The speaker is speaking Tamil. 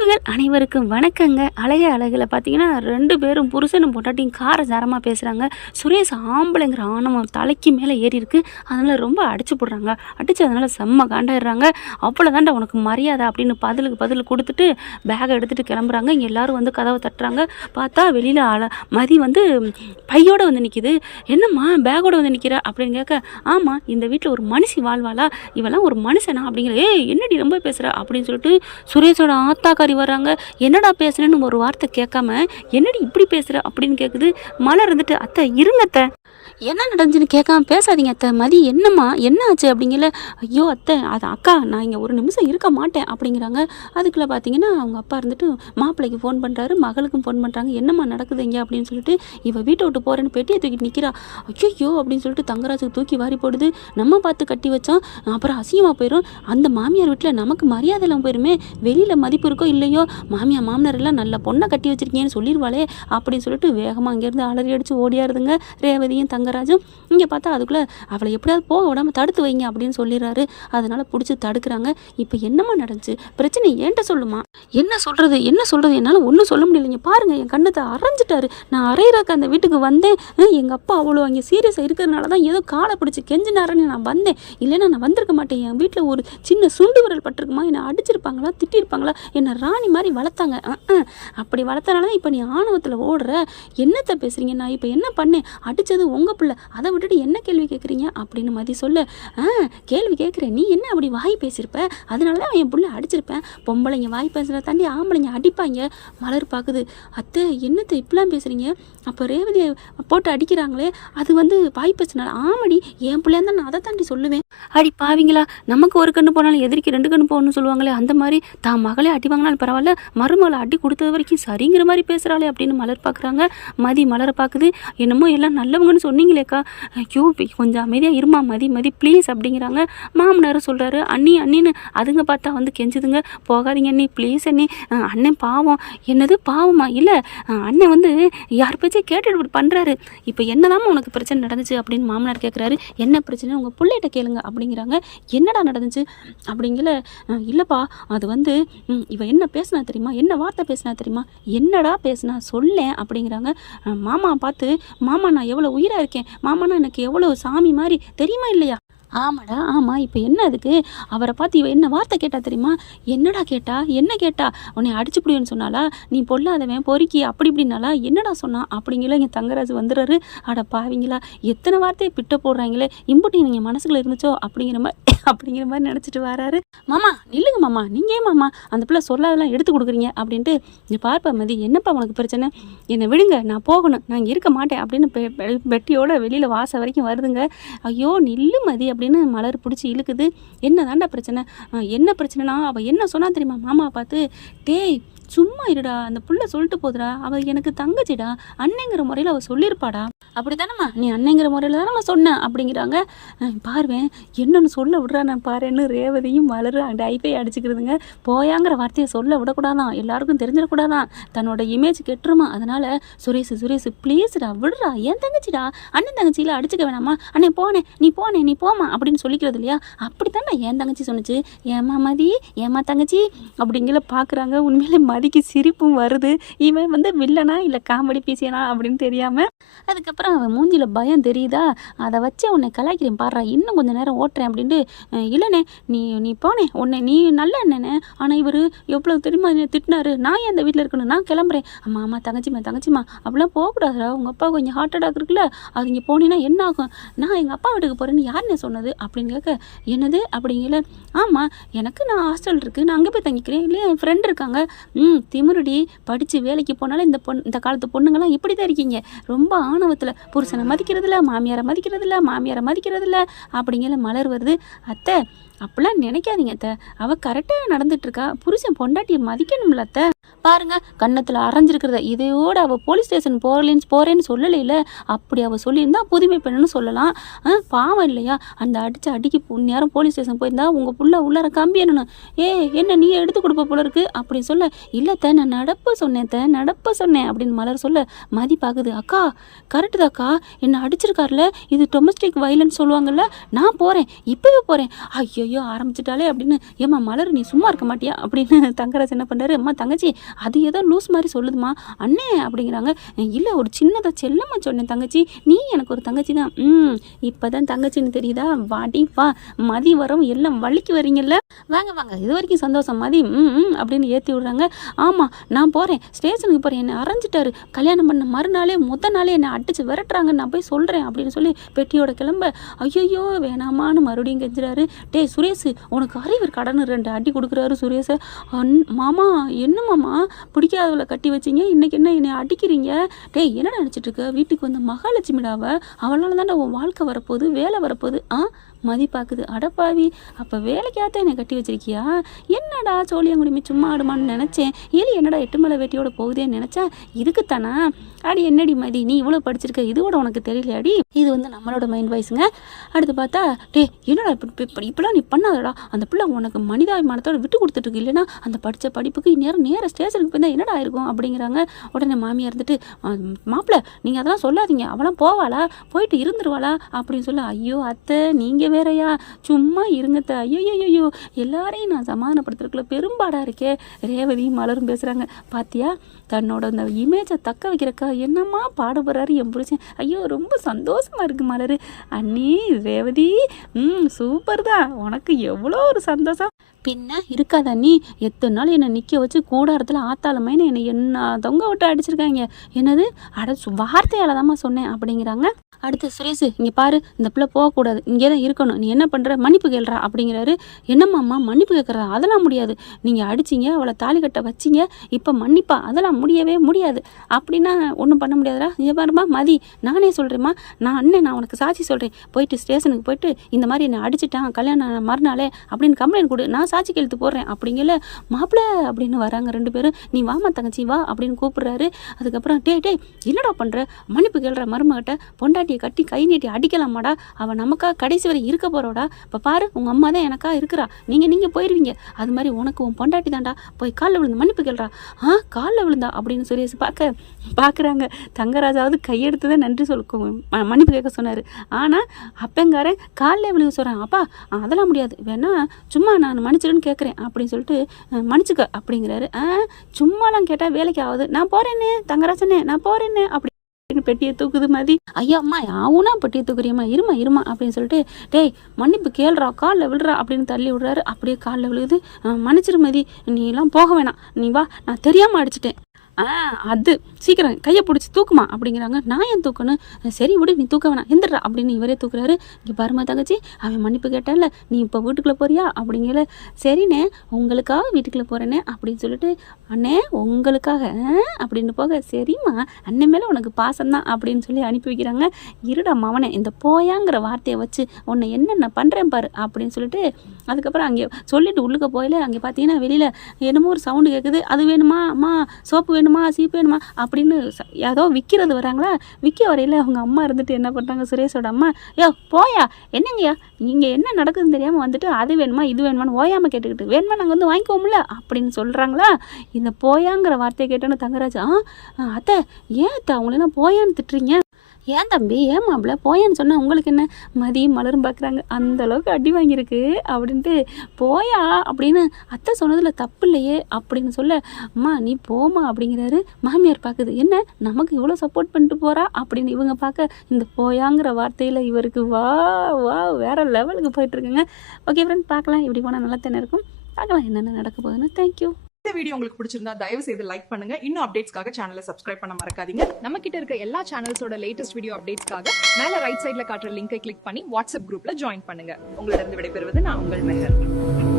உறவுகள் அனைவருக்கும் வணக்கங்க. அழகே அழகுல பார்த்தீங்கன்னா 2 பேரும் புருஷனும் பொண்டாட்டியும் காரசாரமாக பேசுகிறாங்க. சுரேஷ் ஆம்பளைங்கிற ஆணவம் தலைக்கு மேலே ஏறி இருக்கு. அதனால் ரொம்ப அடிச்சு போடுறாங்க. அடித்து அதனால் செம்ம காண்டாயிடுறாங்க. அவ்வளோதாண்டா உனக்கு மரியாதை அப்படின்னு பதில் கொடுத்துட்டு பேகை எடுத்துகிட்டு கிளம்புறாங்க. இங்கே எல்லோரும் வந்து கதவை தட்டுறாங்க. பார்த்தா வெளியில் மதி வந்து பையோடு வந்து நிற்கிது. என்னம்மா பேக்கோடு வந்து நிற்கிற அப்படின்னு கேட்க, ஆமாம் இந்த வீட்டில் ஒரு மனுஷி வாழ்வாளா, இவெல்லாம் ஒரு மனுஷனா அப்படிங்கிற, என்னடி ரொம்ப பேசுகிற அப்படின்னு சொல்லிட்டு சுரேஷோட ஆத்தாக்காரி வர்றாங்க. என்னடா பேசுறேன்னு ஒரு வார்த்தை கேட்காம என்னடி இப்படி பேசுகிற அப்படின்னு கேட்குது. மலர் இருந்துட்டு, அத்தை இருங்க அத்தை, என்ன நடந்துச்சுன்னு கேட்காம பேசாதீங்க அத்தை. மதி என்னம்மா என்ன ஆச்சு அப்படிங்கல. ஐயோ அத்தை, அது அக்கா நான் இங்கே ஒரு நிமிஷம் இருக்க மாட்டேன் அப்படிங்கிறாங்க. அதுக்குள்ளே பார்த்தீங்கன்னா அவங்க அப்பா இருந்துட்டு மாப்பிள்ளைக்கு ஃபோன் பண்ணுறாரு, மகளுக்கும் ஃபோன் பண்ணுறாங்க. என்னம்மா நடக்குது இங்கே அப்படின்னு சொல்லிட்டு. இவள் வீட்டை விட்டு போகிறேன்னு பெட்டியை தூக்கிட்டு நிற்கிறா. ஐயோ அப்படின்னு சொல்லிட்டு தங்கராஜுக்கு தூக்கி வாரி போடுது. நம்ம பார்த்து கட்டி வச்சோம், அப்புறம் அசிங்கமாக போயிடும். அந்த மாமியார் வீட்டில் நமக்கு மரியாதை எல்லாம் போயிருமே, வெளியில் மதிப்பு இருக்கோ இல்லையோ, மாமனார் எல்லாம் நல்ல பொண்ணை கட்டி வச்சிருக்கேன்னு சொல்லிடுவாளே அப்படின்னு சொல்லிட்டு வேகமாக அங்கேருந்து அலறி அடித்து ஓடியாருதுங்க ரேவதியும் தங்கராஜும். இங்கே பார்த்தா அதுக்குள்ளே அவளை எப்படியாவது போக விடாமல் தடுத்து வைங்க அப்படின்னு சொல்லிடுறாரு. அதனால் பிடிச்சி தடுக்கிறாங்க. இப்போ என்னம்மா நடந்துச்சு, பிரச்சனை ஏன்ட்ட சொல்லுமா. என்ன சொல்கிறது என்னால் ஒன்றும் சொல்ல முடியலைங்க. பாருங்கள் என் கண்ணத்தை அரைஞ்சிட்டாரு. நான் அரையிறக்க அந்த வீட்டுக்கு வந்தேன். எங்கள் அப்பா அவ்வளோ அங்கே சீரியஸாக இருக்கிறதுனால தான் ஏதோ காலை பிடிச்சி கெஞ்சினாரன்னு நான் வந்தேன். இல்லைன்னா நான் வந்திருக்க மாட்டேன். என் வீட்டில் ஒரு சின்ன சுண்டு விரல் பட்டிருக்குமா, என்னை அடிச்சிருப்பாங்களா திட்டிருப்பாங்களா, என்னை ராணி மாதிரி வளர்த்தாங்க. அப்படி வளர்த்தனால தான் இப்போ நீ ஆணவத்தில் ஓடுற. என்னத்தை பேசுகிறீங்க, நான் இப்போ என்ன பண்ணேன், அடித்தது உங்கள் பிள்ளை, அதை விட்டுட்டு என்ன கேள்வி கேட்குறீங்க அப்படின்னு மதி சொல்ல, கேள்வி கேட்குறேன், நீ என்ன அப்படி வாய் பேசியிருப்ப, அதனால தான் என் பிள்ளை அடிச்சிருப்பேன். பொம்பளைங்க வாய் பேசுகிறத தாண்டி ஆம்பளைங்க அடிப்பாங்க. மலர் பார்க்குது. அத்தை என்னத்தை இப்படிலாம் பேசுகிறீங்க, அப்போ ரேவதியை போட்டு அடிக்கிறாங்களே அது வந்து வாய் பேசினால. ஆமடி என் பிள்ளையா தான் நான் அதை தாண்டி சொல்லுவேன். அடி பாவீங்களா, நமக்கு ஒரு கண்ணு போனாலும் எதிர்க்கு 2 கண்ணு போகணும்னு சொல்லுவாங்களே, அந்த மாதிரி தான் மகளே அடி வாங்கினாலும் பரவாயில்ல, மருமகளை அடி கொடுத்தது வரைக்கும் சரிங்கிற மாதிரி பேசுகிறாளே அப்படின்னு மலர் பார்க்குறாங்க. மதி மலரை பார்க்குது. என்னமோ எல்லாம் நல்லவங்கன்னு சொன்னீங்களேக்கா, ஐயோ கொஞ்சம் அமைதியாக இருமா மதி ப்ளீஸ் அப்படிங்கிறாங்க. மாமனார் சொல்கிறாரு, அண்ணின்னு அதுங்க பார்த்தா வந்து கெஞ்சுதுங்க. போகாதீங்க அண்ணி ப்ளீஸ் அண்ணி, அண்ணன் பாவம். என்னது பாவமா, இல்லை அண்ணன் வந்து யார் பேச்சே கேட்டுட்டு இப்படி பண்ணுறாரு. இப்போ என்னதாம்மா உனக்கு பிரச்சனை நடந்துச்சு அப்படின்னு மாமனார் கேட்குறாரு. என்ன பிரச்சனை உங்கள் பிள்ளைகிட்ட கேளுங்க அப்படிங்கிறாங்க. என்னடா நடந்துச்சு அப்படிங்கல. இல்லைப்பா அது வந்து இவ என்ன பேசினா தெரியுமா, என்ன வார்த்தை பேசினா தெரியுமா, என்னடா பேசினா சொல்லேன் அப்படிங்கிறாங்க. மாமா பார்த்து, மாமா நான் எவ்வளோ உயிராக இருக்கேன், மாமானா எனக்கு எவ்வளோ சாமி மாதிரி தெரியுமா இல்லையா. ஆமாடா ஆமாம், இப்போ என்ன அதுக்கு, அவரை பார்த்து இவ என்ன வார்த்தை கேட்டா தெரியுமா. என்னடா கேட்டா, என்ன கேட்டா, உன்னை அடிச்சு புடின்னு சொன்னாலா, நீ பொல்லாதவன் பொறுக்கி அப்படி இப்படின்னாலா, என்னடா சொன்னா அப்படிங்களா. இங்கே தங்கராஜ் வந்துடுறாரு. அட பாவீங்களா, எத்தனை வார்த்தையை பிட்ட போடுறாங்களே, இம்புட்டி நீங்கள் மனசுக்குள்ள இருந்துச்சோ அப்படிங்கிற மாதிரி நினச்சிட்டு வராரு. மாமா நில்லுங்க மாமா, நீங்கள் ஏன் மாமா அந்த பிள்ளை சொல்லாதெல்லாம் எடுத்து கொடுக்குறீங்க அப்படின்ட்டு. இங்கே பார்ப்பா மதி, என்னப்பா உனக்கு பிரச்சனை, என்னை விடுங்க நான் போகணும், நான் இங்கே இருக்க மாட்டேன் அப்படின்னு பெட்டியோட வெளியில் வாசல் வரைக்கும் வருதுங்க. ஐயோ நில்லு மதி அப்படின்னு மலர் பிடிச்சி இழுக்குது. என்ன தாண்டா பிரச்சனை, என்ன பிரச்சனைனா அவள் என்ன சொன்னா தெரியுமா மாமாவை பார்த்து, டேய் சும்மா இருடா, அந்த புள்ள சொல்லிட்டு போதுடா, அவள் எனக்கு தங்கச்சிடா, அன்னைங்கிற முறையில் அவள் சொல்லியிருப்பாடா. அப்படி தானம்மா, நீ அன்னைங்கிற முறையில் தானே நான் சொன்னேன் அப்படிங்கிறாங்க. பாருவேன் என்னன்னு சொல்ல விட்றா நான் பாருன்னு ரேவதியும் மலரும் டைப்பை அடிச்சுக்கிறதுங்க. போயாங்கிற வார்த்தையை சொல்ல விடக்கூடாதான், எல்லாருக்கும் தெரிஞ்சிடக்கூடாதான், தன்னோட இமேஜ் கெட்டுருமா. அதனால் சுரேஷ் ப்ளீஸ்டா விடுறா, என் தங்கச்சிடா, அண்ணன் தங்கச்சியில் அடிச்சுக்க வேணாமா, அண்ணே போனேன் நீ போமா அப்படின்னு சொல்லிக்கிறது இல்லையா. அப்படி தானே என் தங்கச்சி சொன்னிச்சு, ஏமா மதி ஏமா தங்கச்சி அப்படிங்கிற பார்க்குறாங்க. உண்மையிலே மதிக்கு சிரிப்பும் வருது. இவன் வந்து வில்லனா இல்லை காமெடி பீசியனா அப்படின்னு தெரியாமல். அதுக்கப்புறம் அவன் மூஞ்சியில் பயம் தெரியுதா, அதை வச்சு உன்னை கலாய்க்கிறேன் பாடுறா, இன்னும் கொஞ்சம் நேரம் ஓட்டுறேன் அப்படின்ட்டு. இல்லைண்ணே நீ போனேன், உன்னை நீ நல்ல அண்ணனே, ஆனால் இவர் எவ்வளோ தெரியுமா திட்டினாரு, நான் ஏன் அந்த வீட்டில் இருக்கணும், நான் கிளம்புறேன். ஆமாம் தங்கச்சிம்மா அப்படிலாம் போகக்கூடாதுடா, உங்கள் அப்பா கொஞ்சம் ஹார்ட் அட்டாக் இருக்குல்ல, அது இங்கே போனீங்கன்னா என்ன ஆகும், நான் எங்கள் அப்பா வீட்டுக்கு போகிறேன்னு யாருன்னு சொன்னது அப்படின்னு கேட்க, என்னது அப்படிங்கல. ஆமாம் எனக்கு நான் ஹாஸ்டல் இருக்குது, நான் அங்கே போய் தங்கிக்கிறேன், இல்லையா என் ஃப்ரெண்ட் இருக்காங்க. திமிருடி, படித்து வேலைக்கு போனாலும் இந்த காலத்து பொண்ணுங்கள்லாம் இப்படி தான் இருக்கீங்க, ரொம்ப ஆணவத்தில் புருஷனை மதிக்கிறதில்ல, மாமியாரை மதிக்கிறதில்ல அப்படிங்கிற மலர் வருது. அத்தை அப்படிலாம் நினைக்காதீங்க அத்தை, அவள் கரெக்டாக நடந்துட்டுருக்கா, புருஷன் பொண்டாட்டியை மதிக்கணும்ல அத்தை. பாருங்க கன்னத்தில் அரைஞ்சிருக்கிறத. இதையோட அவள் போலீஸ் ஸ்டேஷன் போகிறேன்னு சொல்லலையில. அப்படி அவள் சொல்லியிருந்தா புதுமை பெண்ணுன்னு சொல்லலாம். பாவம் இல்லையா? அந்த அடிக்கு நேரம் போலீஸ் ஸ்டேஷன் போயிருந்தா உங்கள் புள்ள உள்ளார கம்பி என்னணும். என்ன நீ எடுத்து கொடுப்ப போல இருக்கு அப்படின்னு சொல்ல, இல்லைத்த நான் நடப்ப சொன்னேன் அப்படின்னு மலர் சொல்ல, மதி பார்க்குது. அக்கா கரெக்டு தாக்கா, என்னை அடிச்சிருக்காருல, இது டொமஸ்டிக் வயலன்ஸ் சொல்லுவாங்கல்ல, நான் போகிறேன், இப்போவே போகிறேன். ஐயோ ஆரம்பிச்சிட்டாலே அப்படின்னு. ஏம்மா மலர் நீ சும்மா இருக்க மாட்டியா அப்படின்னு தங்கராஜ் என்ன பண்ணுறாரு, அம்மா தங்கச்சி அது ஏதோ லூஸ் மாதிரி சொல்லுதுமா அண்ணே அப்படிங்கிறாங்க. இல்லை ஒரு சின்னதாக செல்லம்மா சொன்னேன் தங்கச்சி, நீ எனக்கு ஒரு தங்கச்சி தான். இப்போ தான் தங்கச்சின்னு தெரியுதா? வாடி வா, மதி வரும் எல்லாம் வலிக்கு வரீங்கல்ல, வாங்க இது வரைக்கும் சந்தோஷம் மதி அப்படின்னு ஏற்றி விடுறாங்க. ஆமாம் நான் போகிறேன், ஸ்டேஷனுக்கு போகிறேன், என்னை அரைஞ்சிட்டாரு, கல்யாணம் பண்ண மறுநாளே நாளே என்னை அடித்து விரட்டுறாங்க, நான் போய் சொல்கிறேன் அப்படின்னு சொல்லி பெட்டியோட கிளம்ப, ஐயோ வேணாமான்னு மறுபடியும் கெஞ்சுறாரு. டேய் சுரேஷ் உனக்கு அறிவர் கடன்னு 2 அடி கொடுக்குறாரு சுரேஷை. மாமா என்ன மாமா பிடிக்காதவளை கட்டி வச்சிங்க, இன்றைக்கி என்னை அடிக்கிறீங்க? டேய் என்ன நினச்சிட்டு இருக்க? வீட்டுக்கு வந்த மகாலட்சுமிடாவை, அவளால் தானே உன் வாழ்க்கை வரப்போகுது, வேலை வரப்போகுது. மதி பார்க்குது. அடப்பாவி, அப்போ வேலைக்காகத்தான் என்னை கட்டி வச்சிருக்கியா? என்னடா சோழியங்குடிமை சும்மா ஆடுமான்னு நினச்சேன். என்னடா 8 மலை வேட்டியோட போகுதேன்னு நினச்சா இதுக்குத்தானா? அடி என்னடி மதி நீ இவ்வளோ படிச்சிருக்க, இதுவோட உனக்கு தெரியலையாடி? இது நம்மளோட மைண்ட் வாய்ஸுங்க. அடுத்து பார்த்தா, என்னடா இப்படிலாம் நீ பண்ணாதடா, அந்த பிள்ளை உனக்கு மனிதாபிமானத்தோட விட்டு கொடுத்துட்டு இல்லைன்னா அந்த படித்த படிப்புக்கு நேர ஸ்டேஷனுக்கு போய் தான் என்னடா ஆயிருக்கும் அப்படிங்கிறாங்க. உடனே மாமியார் இருந்துட்டு, மாப்பிள்ளை நீங்கள் அதெல்லாம் சொல்லாதீங்க, அவளாம் போவாளா, போயிட்டு இருந்துருவாளா அப்படின்னு சொல்ல, ஐயோ அத்தை நீங்கள் வேறையா, சும்மா இருங்கத்த, ஐயோ எல்லாரையும் நான் சமாதானப்படுத்துறதுக்குள்ள பெரும்பாடாக இருக்கே. ரேவதி மலரும் பேசுகிறாங்க. பாத்தியா தன்னோட அந்த இமேஜை தக்க வைக்கிறக்கா என்னம்மா பாடுபடுறாரு என் புருஷன். ஐயோ ரொம்ப சந்தோஷமாக இருக்குது மலர். அண்ணி ரேவதி சூப்பர் தான், உனக்கு எவ்வளோ ஒரு சந்தோஷம். பின்ன இருக்காதா நீ? எத்தனை நாள் என்னை நிற்க வச்சு கூடாரத்தில் ஆத்தாளமைன்னு என்ன தொங்க விட்டு அடிச்சிருக்காங்க. என்னது வார்த்தையால் தாம்மா சொன்னேன் அப்படிங்கிறாங்க. அடுத்து சுரேஷ் இங்கே பாரு, இந்த பிள்ளை போகக்கூடாது, இங்கே தான் இருக்கணும், நீ என்ன பண்ணுற மன்னிப்பு கேள்றா அப்படிங்கிறாரு. என்னம்மாம்மா மன்னிப்பு கேட்குறா? அதெல்லாம் முடியாது, நீங்கள் அடிச்சிங்க, அவளை தாலி கட்ட வச்சிங்க, இப்போ மன்னிப்பா? அதெல்லாம் முடியவே முடியாது அப்படின்னா ஒன்றும் பண்ண முடியாதுடா. இங்கே பாருமா மதி, நானே சொல்கிறேம்மா, நான் உனக்கு சாட்சி சொல்கிறேன், போயிட்டு ஸ்டேஷனுக்கு போயிட்டு இந்த மாதிரி என்னை அடிச்சிட்டான் கல்யாணம் மறுநாளே அப்படின்னு கம்ப்ளைண்ட் கொடு, நான் சாட்சி கெழுத்து போடுறேன் அப்படிங்கல. மாப்பிள்ளை அப்படின்னு வராங்க 2 பேரும். நீ வாமா தங்கச்சி வா அப்படின்னு கூப்பிடுறாரு. அதுக்கப்புறம் டே என்னடா பண்ணுற, மன்னிப்பு கேள்ற மருமகிட்ட, பொண்டாட்டியை கட்டி கை நீட்டி அடிக்கலாமாடா, அவன் நமக்கா கடைசி வரை இருக்க போகிறோடா. இப்போ பாரு உங்கள் அம்மா தான் எனக்கா இருக்கிறா, நீங்கள் போயிடுவீங்க, அது மாதிரி உனக்கு உன் பொண்டாட்டி தாண்டா, போய் காலில் விழுந்து மன்னிப்பு கேள்றா. காலில் விழுந்தா அப்படின்னு சுரேஷ் பார்க்குறாங்க. தங்கராஜாவது கையெடுத்து தான் நன்றி மன்னிப்பு கேட்க சொன்னார். ஆனால் அப்பங்காரன் காலில் விழுக சொல்கிறான். அப்பா அதெல்லாம் முடியாது, வேணா சும்மா நான் மன்னிச்சிடுன்னு கேட்குறேன் அப்படின்னு சொல்லிட்டு மன்னிச்சுக்க அப்படிங்கிறாரு. சும்மாலாம் கேட்டால் வேலைக்கு ஆகுது, நான் போகிறேன்னே தங்கராஜனே நான் போகிறேன்னே அப்படி பெட்டியை தூக்குது மதி. ஐயா அம்மா யாவுனா பெட்டியை தூக்குறியம்மா, இருமா அப்படின்னு சொல்லிட்டு டேய் மன்னிப்பு கேள்றா, காலில் விழுறா அப்படின்னு தள்ளி விடுறாரு. அப்படியே காலில் விழுகுது. மன்னிச்சிரு மதி, நீ எல்லாம் போக வேணாம், நீ வா, நான் தெரியாமல் அடிச்சிட்டேன், அது சீக்கிரம் கையை பிடிச்சி தூக்குமா அப்படிங்கிறாங்க. நான் ஏன் தூக்கணும்? சரி விடு நீ தூக்க வேணாம் எந்திரா அப்படின்னு இவரே தூக்குறாரு. இங்கே பாருமா தங்கச்சி, அவன் மன்னிப்பு கேட்டால, நீ இப்போ வீட்டுக்குள்ளே போறியா அப்படிங்கல. சரிண்ணே உங்களுக்காக வீட்டுக்குள்ளே போகிறேனே அப்படின்னு சொல்லிட்டு, அண்ணே உங்களுக்காக அப்படின்னு போக, சரிம்மா அண்ணன் மேலே உனக்கு பாசம்தான் அப்படின்னு சொல்லி அனுப்பி வைக்கிறாங்க. இருடா மவனே, இந்த போயாங்கிற வார்த்தையை வச்சு உன்னை என்னென்ன பண்ணுறேன் பாரு அப்படின்னு சொல்லிட்டு, அதுக்கப்புறம் அங்கே சொல்லிட்டு உள்ளுக்க போயில அங்கே பார்த்தீங்கன்னா வெளியில் என்னமோ ஒரு சவுண்டு கேட்குது. அது வேணுமா அம்மா, சோப்பு வேணுமா, சீப்பு வேணுமா அப்படின்னு ஏதோ விற்கிறது வராங்களா. விற்க வரையில் அவங்க அம்மா இருந்துட்டு என்ன பண்ணுறாங்க, சுரேஷோட அம்மா, போயா என்னங்கய்யா இங்கே என்ன நடக்குதுன்னு தெரியாமல் வந்துட்டு அது வேணுமா இது வேணுமான்னு ஓயாமல் கேட்டுக்கிட்டு, வேணுமா நாங்கள் வந்து வாங்கிக்கோம்ல அப்படின்னு சொல்கிறாங்களா. இந்த போயாங்கிற வார்த்தையை கேட்டோன்னு தங்கராஜ், அத்தை ஏன் அத்தை அவங்களெல்லாம் போயான்னு திட்டுறீங்க? ஏன் தம்பி ஏன் மாப்பிள்ள போயான்னு சொன்னால் உங்களுக்கு என்ன? மதியம் மலரும் பார்க்குறாங்க. அந்தளவுக்கு அடி வாங்கியிருக்கு அப்படின்ட்டு, போயா அப்படின்னு அத்தை சொன்னதில் தப்பு இல்லையே அப்படின்னு சொல்ல, அம்மா நீ போமா அப்படிங்கிறாரு. மாமியார் பார்க்குது, என்ன நமக்கு இவ்வளோ சப்போர்ட் பண்ணிட்டு போகிறா அப்படின்னு இவங்க பார்க்க, இந்த போயாங்கிற வார்த்தையில் இவருக்கு வா வேறு லெவலுக்கு போயிட்டுருக்குங்க. ஓகே ஃப்ரெண்ட், பார்க்கலாம், இப்படி போனால் நல்லா தானே இருக்கும். பார்க்கலாம் என்னென்ன நடக்க போகுதுன்னு. தேங்க்யூ. இந்த வீடியோ உங்களுக்கு பிடிச்சிருந்தா தயவு செய்து லைக் பண்ணுங்க. இன்னும் அப்டேட்ஸ்க்காக சேனலை சப்ஸ்கிரைப் பண்ண மறக்காதீங்க. நம்ம கிட்ட இருக்க எல்லா சேனல்ஸோட லேட்டஸ்ட் வீடியோ அப்டேட்ஸ்க்காக மேல ரைட் சைட்ல காட்டுற லிங்கை கிளிக் பண்ணி வாட்ஸ்அப் குரூப்ல ஜாயின் பண்ணுங்க. உங்களிடம் விடைபெறுவது நான் உங்கள் மெஹர்.